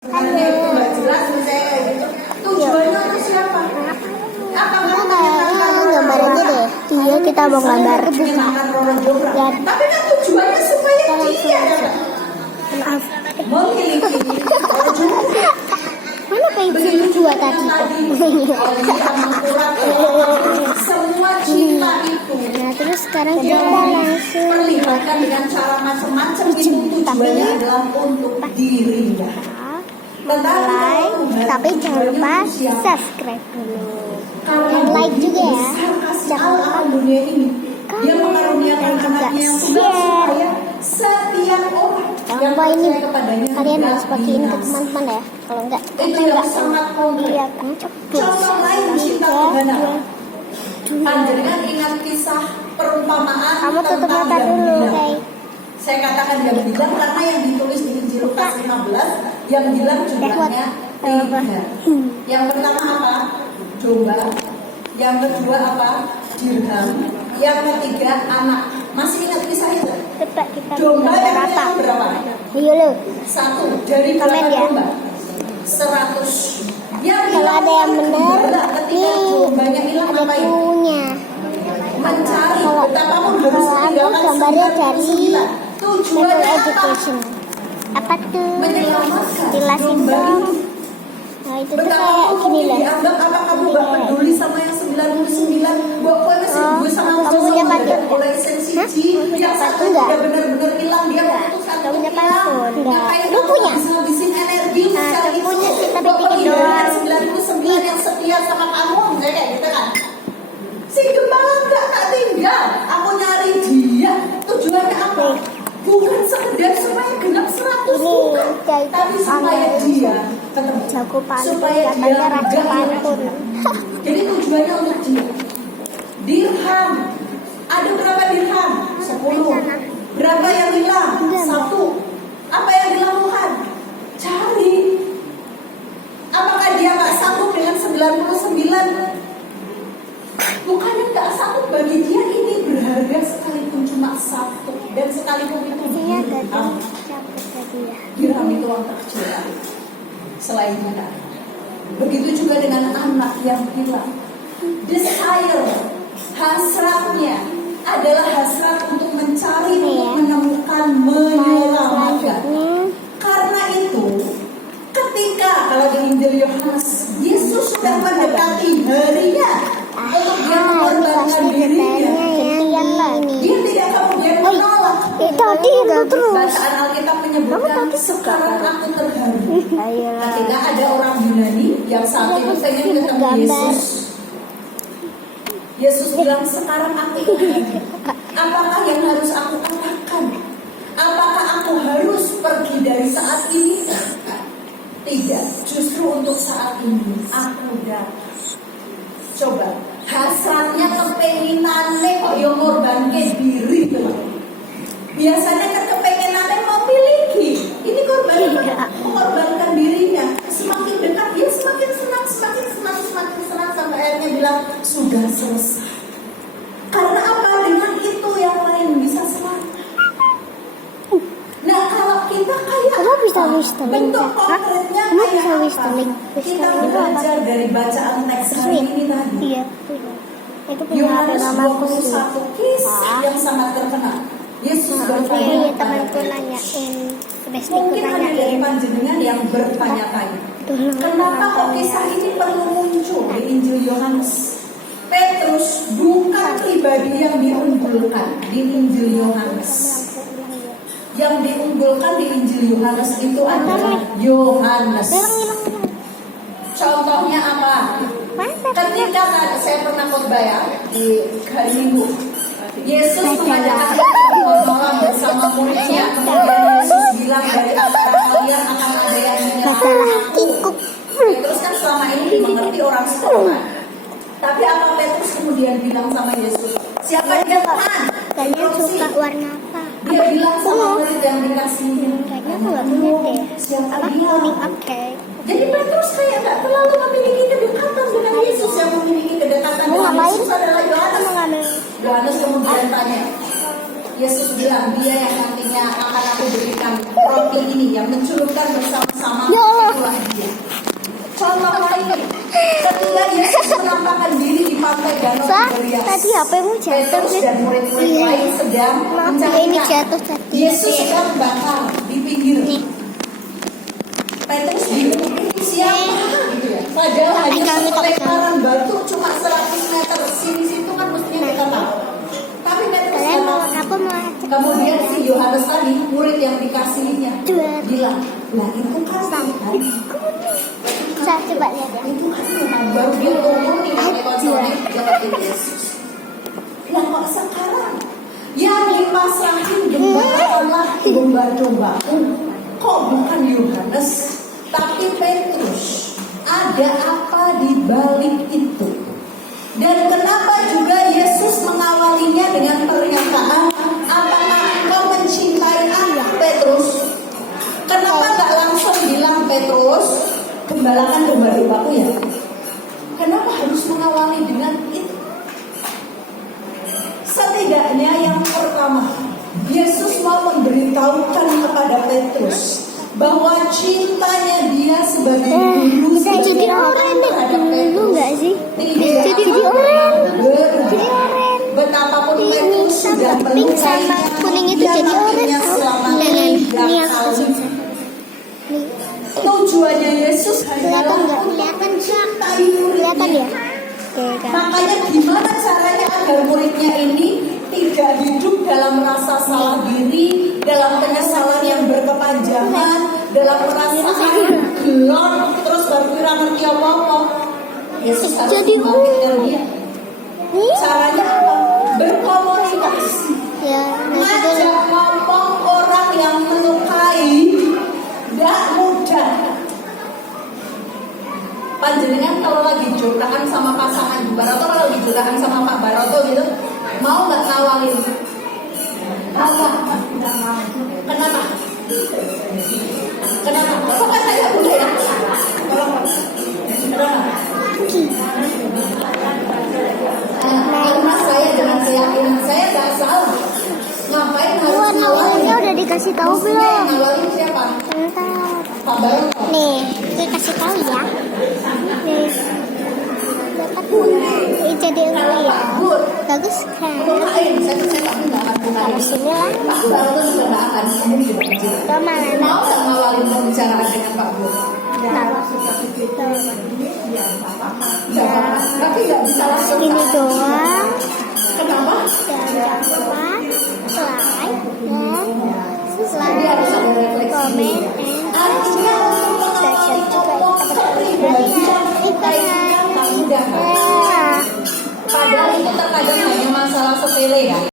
Sebenarnya itu nggak jelas misalnya kayak gitu. Tujuannya untuk siapa? Apa gambar aja deh. Iya, kita mau gambar buka. Dan tapi kan tujuannya supaya dia Maaf. memiliki Mana kayak film dua tadi? semua cinta itu. Nah, terus sekarang kita langsung Perlihatkan dengan cara macam-macam itu tujuannya adalah untuk dirinya. tapi jangan lupa subscribe dulu dan like juga ya. Jangan lupa dunia ini. Dia mengaruniakan anaknya yang tunggal supaya setiap orang yang lupa ini percaya kepadanya kalian harus tidak pakai ini ke binasa. teman-teman ya. Kalau enggak Itu yang sangat konkret. iya, Contoh lain cinta Tuhan. Panjenengan ingat kisah perumpamaan kamu tutup tentang mata yang dulu, bilang. Kay. Saya katakan yang bilang karena yang ditulis di Injil Lukas 15 yang bilang jumlahnya 3. Yang pertama apa? Domba. Yang kedua apa? Dirham. Yang ketiga anak. Masih ingat kisahnya? Coba kita Domba yang berapa? bilang berapa? Ayo lo. 1 dari Komen berapa ya. domba? 100. Yang Kalau ada yang benar, ketika dombanya hilang ada ngapain? cluenya. Mencari Kalau betapapun harus aku meninggalkan gambarnya dari 99. Tujuannya Mental apa? Education. Apa tuh? Menyelamatkan Jelasin domba dong. ini. Nah, itu tuh Betapa kayak kamu gini lah. dianggap apa kamu gak peduli sama yang 99? Buat kowe masih Oh, gue sama kamu punya pantun? mulai sensi Hah? Kamu punya yang satu pantun nggak? udah benar-benar hilang dia memutuskan Kamu punya untuk hilang. pantun? Nggak. Ngapain Lu kamu punya? habisin energi Nah, secara aku punya itu? sih, tapi Buat dikit penghinaan doang. 99 yang setia sama kamu misalnya kayak gitu kan. Si gembala nggak tak tinggal. Aku nyari dia. Tujuannya apa? Bukan sekedar supaya genap 100 Ini bukan, kayak tapi supaya dia ketemu. jago pantun, Supaya dia katanya raja nggak pantun. Jadi tujuannya untuk dia. Dirham. Ada berapa dirham? 10. Berapa yang hilang? 1. Apa yang dilakukan? Cari. Apakah dia nggak sanggup dengan 99? Bukannya nggak sanggup, bagi dia ini berharga sekalipun cuma 1. Dan sekalipun itu Iya, dirham. gading siapa tadi ya? Dirham itu uang terkecil selain kita. Begitu juga dengan anak yang hilang. Desire, hasratnya adalah hasrat untuk mencari, untuk menemukan, menyelamatkan. Karena itu, ketika kalau di Injil Yohanes, Yesus sudah mendekati harinya untuk dia mengorbankan dirinya. Dia tidak kemudian menolak. Tadi itu terus. Bacaan Alkitab menyebutkan sekarang aku terharu. Ketika ada orang Yunani yang saat itu pengen ketemu Yesus. Yesus bilang sekarang aku terharu. Apakah yang harus aku katakan? Apakah aku harus pergi dari saat ini? Tidak. Justru untuk saat ini aku datang. Coba hasratnya kepenginannya kok yang ngorbanke diri teman. Biasanya kan kepenginannya memiliki. Ini mengorbankan dirinya. Semakin dekat dia semakin senang, semakin senang sampai akhirnya bilang sudah selesai. Karena apa? Dengan itu yang lain bisa selamat. Nah kalau kita kayak Kamu bisa whistling? bentuk konkretnya Kamu kayak bisa apa? whistling? Kita Whistling itu apa? belajar dari bacaan teks hari ini tadi. Iya, itu punya Yohanes nama aku sih. 21 kisah yang sangat terkenal. Yesus bertanya Iya, kepada temanku Petrus. nanyain, bestiku Mungkin ada dari nanyain. panjenengan yang bertanya-tanya, kenapa kok kisah ini perlu muncul di Injil Yohanes? Petrus bukan pribadi yang diunggulkan di Injil Yohanes. Yang diunggulkan di Injil Yohanes itu adalah Yohanes. Contohnya apa? Ketika saya pernah khotbah ya di hari Minggu, Yesus mengadakan pertemuan bersama muridnya. Kemudian Yesus bilang dari antara kalian akan ada yang menyerang aku. Petrus kan selama ini dimengerti orang setengah. Tapi apa Petrus kemudian bilang sama Yesus? Siapa dia Tuhan? Kalian suka warna apa? Dia bilang sama murid yang dikasihnya. Kayaknya aku gak punya deh. Siapa Apa dia? kuning? Oke. Jadi Petrus kayak gak terlalu memiliki kedekatan dengan Yesus. Yang memiliki kedekatan Kamu dengan ngapain? Yesus adalah Yohanes. Kamu ngambil. Yohanes kemudian tanya, Yesus bilang dia yang nantinya akan aku berikan roti ini yang mencurahkan bersama-sama danau Sa, Tiberias. tadi HP-mu jatuh Petrus kan? dan murid-murid Iya. lain sedang Maaf ya, mencari ini ikan. jatuh. Yesus sedang bakar di pinggir. Nih. Petrus bingung, ini siapa? Gitu ya. Padahal hanya Pegang, lemparan batu cuma 100 meter sini situ kan mestinya kita tahu. Tapi Petrus Kalian nggak mau tahu. aku mau ajak. Kemudian si Yohanes tadi, murid yang dikasihinya, Dua. bilang, lah itu kan Tuhan. Sa, coba lihat ya. Itu kan Tuhan. Baru dia ngomong nih, pakai konsolnya, jawabin Yesus. Lah kok sekarang yang dipasrahin gembalalah domba-dombaku kok bukan Yohanes tapi Petrus? Ada apa di balik itu? Dan kenapa juga Yesus mengawalinya dengan pernyataan, apakah engkau mencintai aku, Petrus? Kenapa gak langsung bilang, Petrus, gembalakan domba-dombaku ya? Kenapa harus mengawali dengan itu? Setidaknya yang pertama, Yesus mau memberitahukan kepada Petrus bahwa cintanya dia sebagai guru, Bisa jadi sebagai orang nih terhadap dulu Petrus nggak sih? tidak Jadi orang. berubah. Jadi orang. Betapapun Ini Petrus sudah sama pink sama melukainya, kuning itu dia jadi orang. makinnya selama Ini 3 yang kali. kesini. Nih, Tujuannya Yesus kelihatan hanyalah nggak? untuk Kelihatan mencintai Kelihatan muridnya. ya? Oke kan. Makanya gimana caranya agar muridnya ini tidak hidup dalam rasa salah diri, dalam penyesalan yang berkepanjangan, dalam perasaan gelap, terus baru kira ngerti apa-apa. Yesus harus Jadi membangkitkan dia. Nih, Caranya apa? Berkomunikasi. ya nanti dulu. Ngajak ngomong orang yang melukai gak mudah. Panjenengan kalau lagi jodohan sama pasangan Baroto, kalau lagi jodohan sama Pak Baroto gitu, mau nggak nawalin? Kenapa? Kenapa? Kok kan saya udah ya? Karena saya dengan keyakinan saya nggak salah. Ngapain harus Warna-warnanya udah dikasih tahu Mestinya yang belum? nawalin siapa? Bentar. Pak Baroto. Nih, gue kasih tahu ya. Nih, dapat ini jadi orang ya. Good. Bagus kan? Bukain, saya tapi nggak akan bukain. Taruh sini lah. Pak Baroto juga nggak akan ngomong juga kecil. Toma, Mau nggak ngawalin pembicaraan dengan Pak Bur? taruh. Nggak apa-apa. Tapi nggak bisa langsung. Ini doang. Kenapa? Dan jangan lupa like dan Dia harus ada refleksi. komen, Artinya untuk mengawali ngomong kepribadian kita ini yang tak mudah. and Padahal itu terkadang hanya masalah sepele ya.